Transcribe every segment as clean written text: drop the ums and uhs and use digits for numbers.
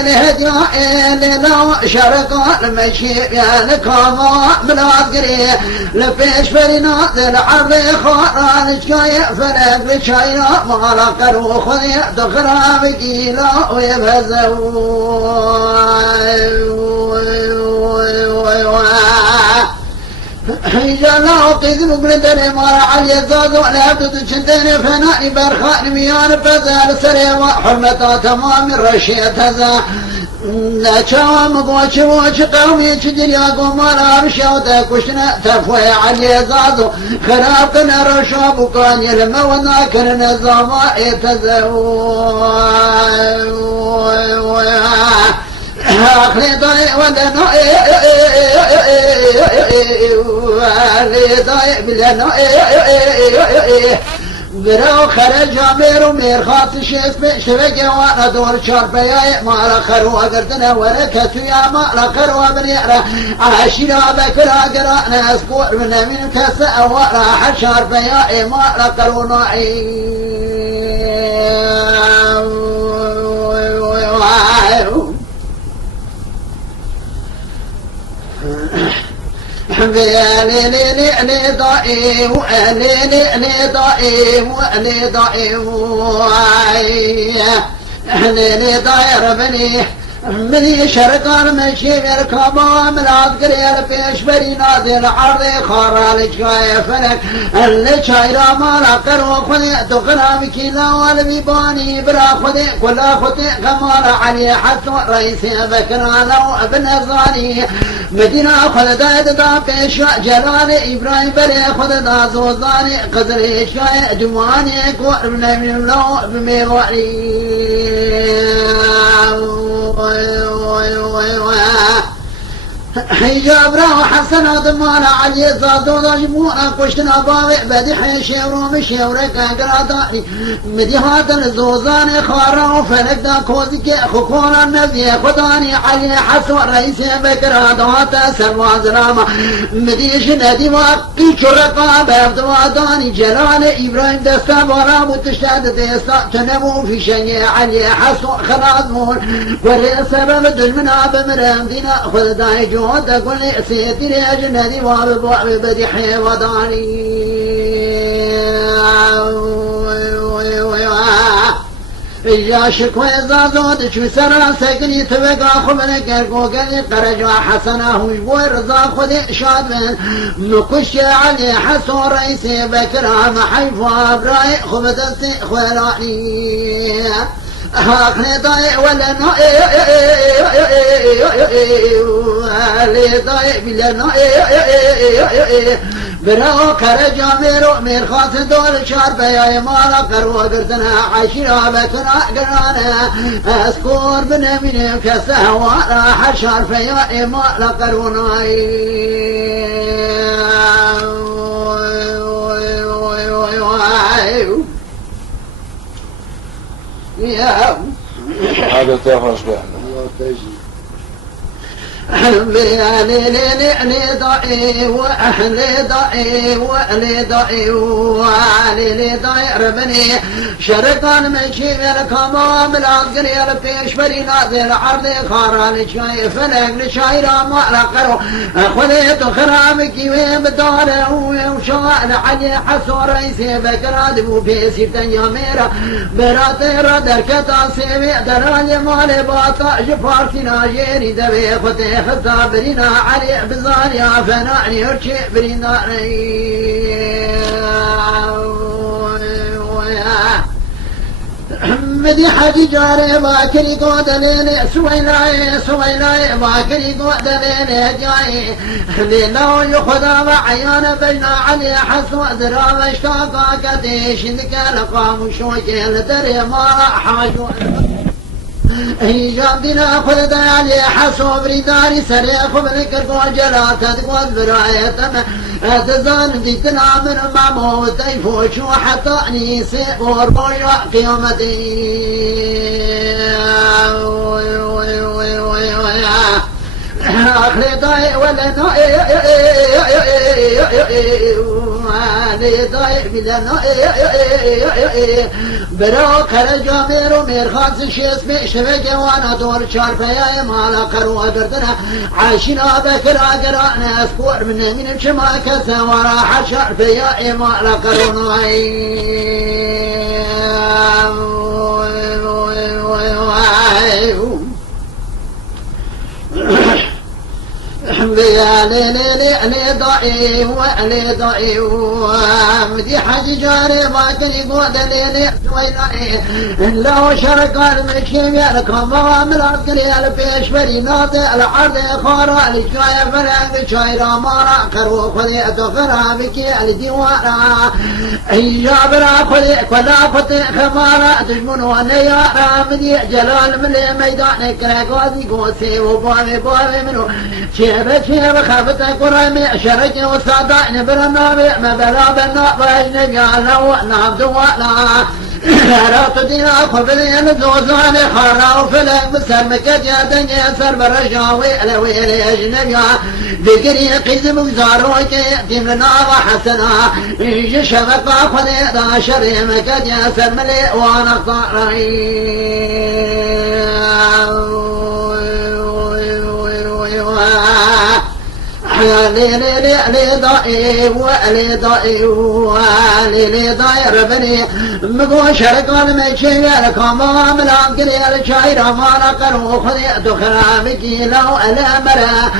الهديان لو شرق المشي بيانك وما مناقري لفيش فرنا ذي العرض خارج جاي فرق لشاينا ما لقروا خذي دخرا بكيلا ويبهزوا جلاو قيدن وقلدن مارا علي زادو لابد تشندن فنائي برخان ميان فزال سريوا حرمتا تمام الرشيد هذا نشام بوش وش قومي تجري قمارا بشوتا كشنا تفوي علي زادو خرابنا رشاب كان يلما وناكر نظاما يتزاو أخلي ضايع ولا نوئي أخلي ضايع بلا نوئي براو خرج عمير ومير خاطي شبكة وانا دور شاربياي ما لخروا قردنا وركتو يا ما لخروا بنيرا عاشرا بكرا قرانا اسبوع من تسا وراح شاربياي ما لخروا نوعي لي ضائع لي ضائع ربني مني شرقان مشي مركبا ملاد قريل فيش بري نازل عرضي خارالي شاي فلك اللي شايرا مالا قروا خذي تقرا مكيلا والبيباني برا خذي كلا خذي غمار علي حسو رئيسي بكرا لو ابن الظاني مدينة خذ دايد دا فيش جلال إبراهيم بري خذ دا زوزاني قدري شاي جماني كور من لو بميواري حجاب راو حسنا ضمانا علي زادو ضجمونا كشتنا باوي بدي حيشي ورومشي وركا قراداني مدي هذا الزوزاني خارا وفلك دا كوزيكي خكونا النبي خداني علي حسو رئيسي بكرا دواتا سلوى زراما مدي شندي واقي شرقا بابدواداني جلال إبراهيم دستا ورامو تشتاد دستا تنمو في شني علي حسو خلاصمون ورئي سبب دلمنا بمرام دينا خذ داي جوه تقول لي سيدي أجنبي وابو بدي حيواني يا شكوى زادود شو سرا سكني تبقى خبنا كركو قال قرجوا حسنا هو يبوي رضا خذ شاد من مكش علي حسو رئيسي بكرا محيفا براي خبزتي خلاني أخلي ضايع ولا نوئي أخلي ضايع بلا نوئي براو خرج مير خاص دول شاربياي مالا قروا قرتنا عشرا بكنا قرانا أسكور بنمين كسه وراح شاربياي مالا قروناي هذا تفرش بها لي ضائع ربني شرقان مشي مركبا ملاد قريل فيش بري نازل عرضي خارالي شاي فلك لشايرا ما لقروا خذيت خرامكي وين بداره وشوال علي حسو رئيسي بكراد بو بيسي تنيا ميرا براتي ردر كتا سيبي درالي مالي باطا جفارتي ناجيني دبي خطي خطابرنا علي بزانيا فنعني وشي بريناري مدي حاجي جاري باكري قود ليلي سويلاي باكري قود ليلي جاي ليلو يخدا وعيانا بجنا علي حسو درام اشتاقا كديش لقام شوكي لدري ما حاجو هيجابنا خذ علي حسو بريداري سريع خبر كركو جلات تقود برايتنا أتزان ديتنا من مامو تيفوش وحتى نيسي وربويا قيامتي أخلي ضايع ولا نوئي برا خرج میرو میرخواست شیست میشه جوانا دور چار پیای مالا کرو بردنا عاشنا بکرا گران اسپور من من شما کسا ورا حشر پیای مالا کرو لي ضعي مدي حاج جاري ما كان يقول لي سويناي لو شرك المشيم يركم من عقلي البيش بري ناطي العرض خورا لشاي فرق شاي رامارا كرو خلي اتغرا بكي الديوارا جابرا خلي كلا فتي خمارا تجمن ونيا رامدي جلال من ميدان كراكوزي قوسي وبوامي منو شيبة خافت قرامي شرك وصادع نبرا نابي مبلا بنا باجنبي على وقنا بدوانا لا تدينا خبري الزوزان خارا وفلك بسرمكت يا دنيا سر برشاوي الويل اجنبي ذكري قزم وزاروك يأتي لنا وحسنا يجي شبك خذي دا شري مكت يا سر ملي وانا اختاري لي ضاي ربني مقو شرق والمشي لكما ملام كلي الشايرة ما نقروا خذي دخرامكي لو الامرا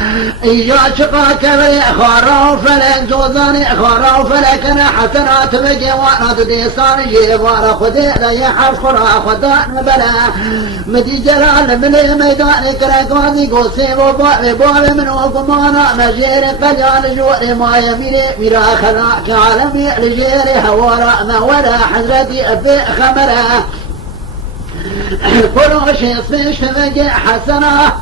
ايجا شقا كبري خارو فلك زوزاني خارو فلك انا حسنات بجوانا ديسان جيبارا خذي لي حرف خرا خدان بلا مدي جلال من الميدان كراكوزي قوسي وبوابي من وقمانا مجير قليان جواري ما يميني ميرا خلاك عالمي لجيري هوارا ما ولا حزرتي أبي خمرا كل شيء اسمي شفقي حسنا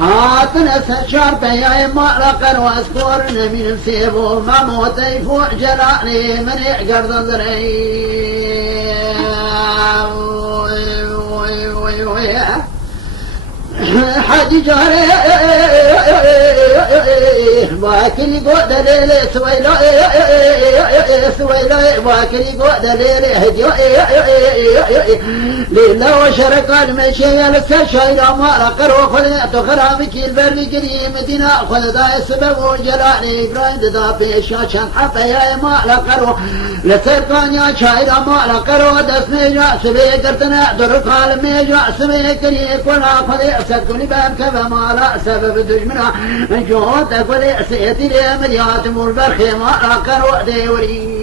حاطنا سشار بياي مالقا واسكورنا من سيبو ما موتي فوق جلالي من يقرض ذري حاجي جاري واكلي قود ليلي سويلا واكلي قود ليلي هديو ليلا وشرق المشي لسا شايرا مالا قرو خليتو خرامك البري قريم مدينة خلدا السبب وجلالي برايد دا بيشا شان حفا يا مالا قرو لسرقان يا شايرا مالا قرو دس ميجا سبي قرتنا درق حال ميجا سبي كريم كنا خلي سكني باب كفا مالا سبب دجمنا جوت أقولي سيتي لي مليات مربرخي مالا قرو ديوري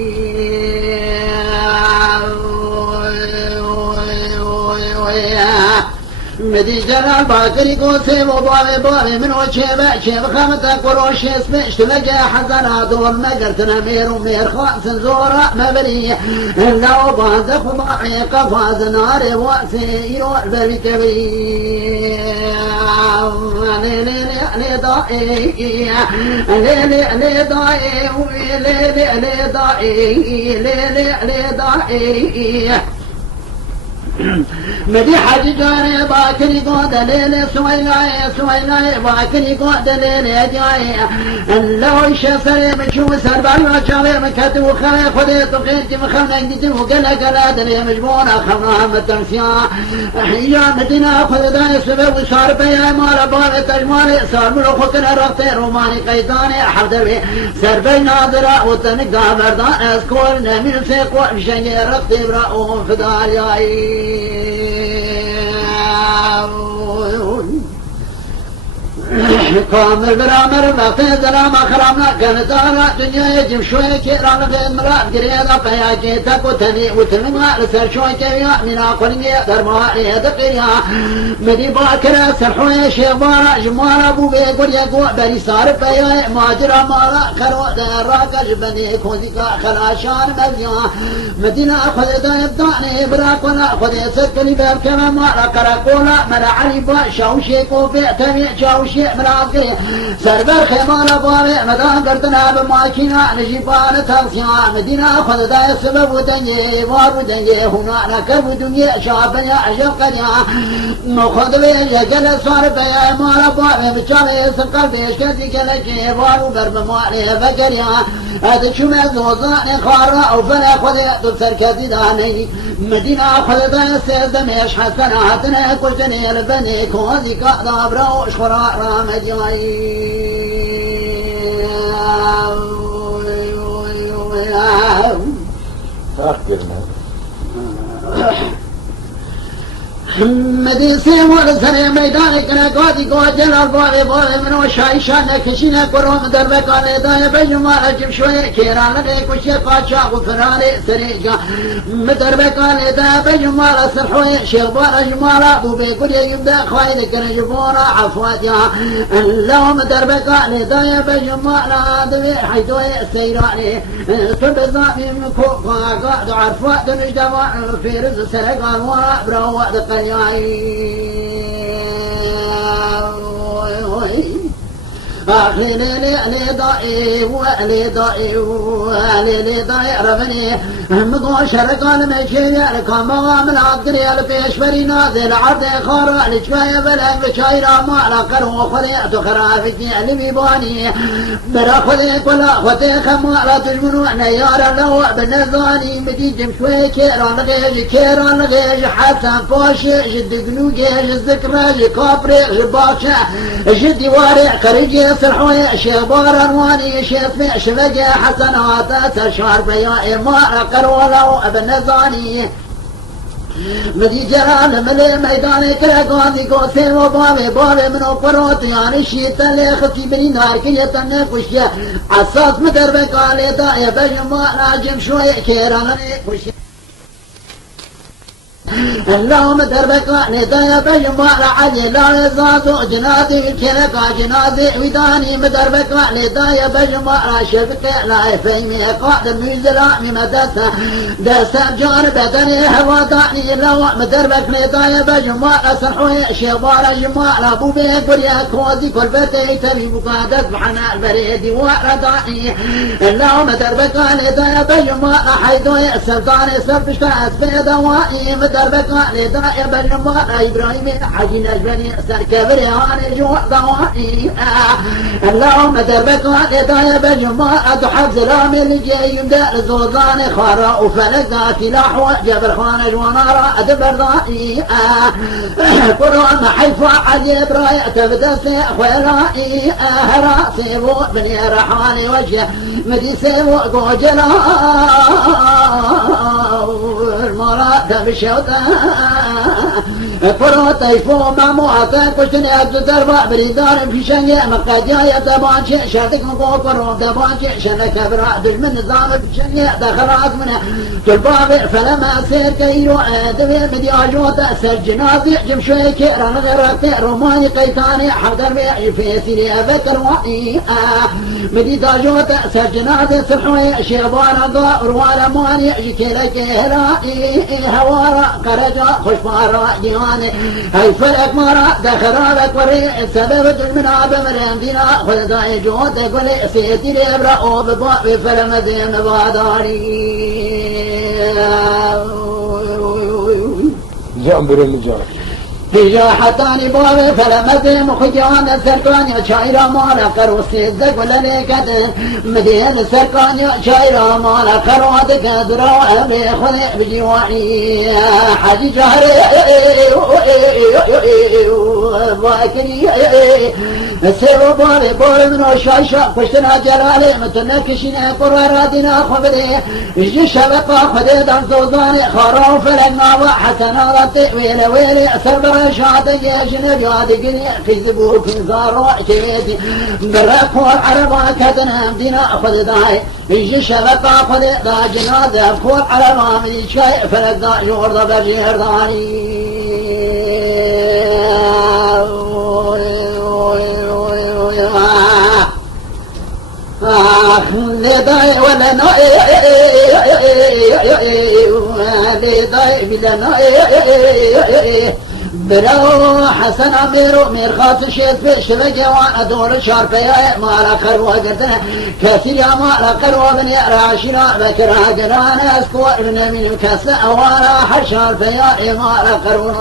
مدي جلال باكري قوسي وبوابي من وشيبة شيب خامتك وروشي اسمش تلقى حزنا دور مقرتنا مير خامس زورة مبنية لو باندخ وضعيق فاز ناري واسي يروح بالكبري لي ضائي مدي حاج جاري باكري قود ليلي سويلاي باكري قود ليلي جاي لو شسري مشو سربال وشاوي مكتو خلي خذيت وخيتي مخلنك دي وقلا دلي مجبورة خلنا متنسيا يا مدينة خذ داي سبب وصار بيا مال بال تجمالي صار ملو خكنا رغتي روماني قيداني حضري سربي ناظرة وتنقى بردان اسكول نميل سيقوى بشني رغتي براؤهم فدارياي كامل برامر وقت زلام خرامنا كانت دارا دنيا يجم شوي كيران بين مراد قريدا فيا جيتا كتني وتنما لسر شوي كيا من عقلني درما يدقيا مدي باكرا سرحوي شيبارا جمارا بو بيقول يقو بري صار فيا ماجرا مالا كرو دراك جبني كوزيكا خلاشان مزيا مدينة خذ دا يبدعني براكونا خذ سكني باب كما مالا كراكولا منعني با شاوشي كو بيعتمي شاوشي مرا خلاص سربر خيمان أبوابي مدان قرتنا بماكينة نجيبان تغسيا مدينة خذ داي السبب ودنجي وار ودنجي هنا نكب ودنجي شابنيا عجب قديا نخذ بيجي قل صار بيا مال أبوابي بتشالي سقل بيش كذي كلجي وار وبرب مالي بقريا هذا شو مزوزاني خارا وفلا خذ تبصر كذي داني مدينة خذ داي السيدميش حسناتنا كشتني البني كوزي قاعدة بروش خراء رامدياي مدين سيمور سنة ميدانك نقاطي قواجل البابي بابي منو شايشان كشينا كروم دربك على داية بجمال أجيب شوية كيران لك وشي قاتشا وفراني سريجا مدربك على داية بجمال سرحوية شيخبار جمال أبو بيقول يبدأ خوايدك نجبونا عفواتيا لو مدربك على داية بجمال آدمي حيثوي سيراني سبزامي مكوكا قاعد عرفات نجدوا في رز سرقان وابرو دقل آخر لي ضائي ولي ضائي ولي ضائي ربني مقو شرق المشي لكم مغام العقري الفيش فري نازل عرض خارع لشوية بلد بشايرة مالا قرو خليت خرافي علمي باني برا خليك ولا خطيك مالا تجمنو نيارا لو بالنزاني مديجم شوية كيران لغيج حسن فاشي جد قنوجي الذكرى كابري جباشا جدي وارع قريجي سرحوية شبار انواني شفي شبقي حسنات تشعر بيا إمارة قرولو ابن نزاني مدي جرال ملي ميداني كلاقواني قوسي وبابي بابي منو قروت يعني شيطا لي خطي بني نار كيتني كشيا عصاص مدربك علي داية بجمع راجم شوية كيراني كشيا اللهم دربك ندايا بجمع علي لا يزازو جنادي كلك جنادي وداني مدربك ندايا بجمع شبك لا يفهمي قاعد ميزلا مدسة دسة جار بدني هوا داني لو مدربك ندايا بجمع سرحوي شبار جمع ابو بيقول يا كوزي كل بيتي تبي مقادس معنا البريد ورداني اللهم دربك ندايا بجمع حيدوي سلطاني سرفشت اسبي دوائي دربك لداء بجمع إبراهيم حجي نجبني سركبر هاني جوع ضوائي اللهم دربك لداء بجمع أدحب زلامي لجي يمدأ زوزان خارا وفلقا فلاح وجبر خانج ونارا أدبر ضائي قرآن حيفا عجيب راية تبدسي خويلائي راسي بو بني رحاني وجه مدي سيبو قوجلا المراد بشوطة فروت يفو ماموعة كشتني أبدو دربا بريدار في شنية مقادية دبانشي شرطك مقو فروت دبانشي شنك برا دجمن نظام في شنية دخلات منه تلبابي فلما سير كيرو دبي مدي عجوة سر جنازي جمشوي كيران غيرك روماني قيتاني حضر بي في سيري أبكر وائي مدي داجوة سر جنازي سرحوي شيبانا ضاء روالا مواني جكيلك هرائي هوارا قرجا خشبارا ديواني هاي فرق مرا دخرالك وري سبب من عبم رمدينا خذ داي جوت قولي سيتي لابرا وببابي فلمدين باداري جنبر النجار هجا حتاني بابي فلمدين مخجوان السرقاني شايرا مالا قروسي الزقل ليكد مدين السرقاني شايرا مالا قرواتك دروا أبي خذي بجواني حاجي جهري باكري السيرو بابي بابي منو شايشا فشتنا جلالي متنكشين قراراتنا خبري يجي شبقا خذي دان زوزاني خارو فلقنا وحسنا ويلي ويلي سربر شاطئ جنب يادقني خزبو كنزارو كيتي بركو العربا كتنا مدينة خذ داي يجي شبقا خذ دا جنازة بكو العربا من شاي فلقا جورد بجير داني لداي ولا ناي لداي بلا ناي برو حسن أميرو ميرخات شيت بيش بجوان أدول شاربيا مالا قروا قردنا كثير يا مالا قروا بني راشنا بكرا قران أسكو ابن من كسا أوالا حشار بيا مالا قروا